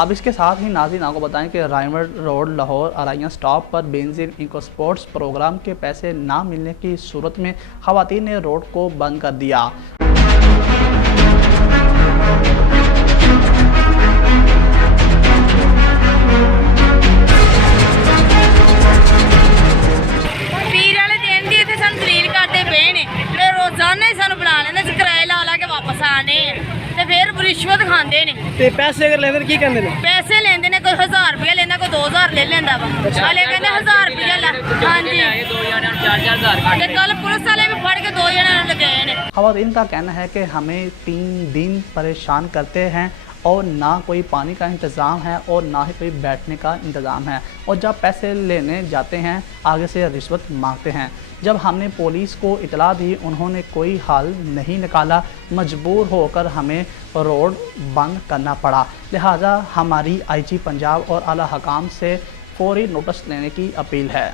अब इसके साथ ही नाज़रीन आपको बताएं कि Raymond road Lahore alliance stop पर बेंजीन इको स्पोर्ट्स प्रोग्राम के पैसे ना मिलने की सूरत में खवातीन ने रोड को बंद कर दिया। रोजाना ही सानू बुला लेंदे किराए ला ला के वापस आने ते फिर रिश्वत खांदे ने ते पैसे अगर लेंदे की करदे ने पैसे लेंदे ने कोई 1000 रुपया लेंदा कोई 2000 ले लेंदा वा वाले कहंदे 1000 रुपया ला हां जी दो जने 4000 ते कल पुलिस वाले भी फड़ के दो जने लगे ने। खवातीन का कहना है कि हमें 3 दिन परेशान करते हैं और ना कोई पानी का इंतज़ाम है और ना ही कोई बैठने का इंतज़ाम है, और जब पैसे लेने जाते हैं आगे से रिश्वत मांगते हैं। जब हमने पुलिस को इतला दी उन्होंने कोई हल नहीं निकाला, मजबूर होकर हमें रोड बंद करना पड़ा। लिहाजा हमारी IG पंजाब और आला हकाम से फौरी नोटिस लेने की अपील है।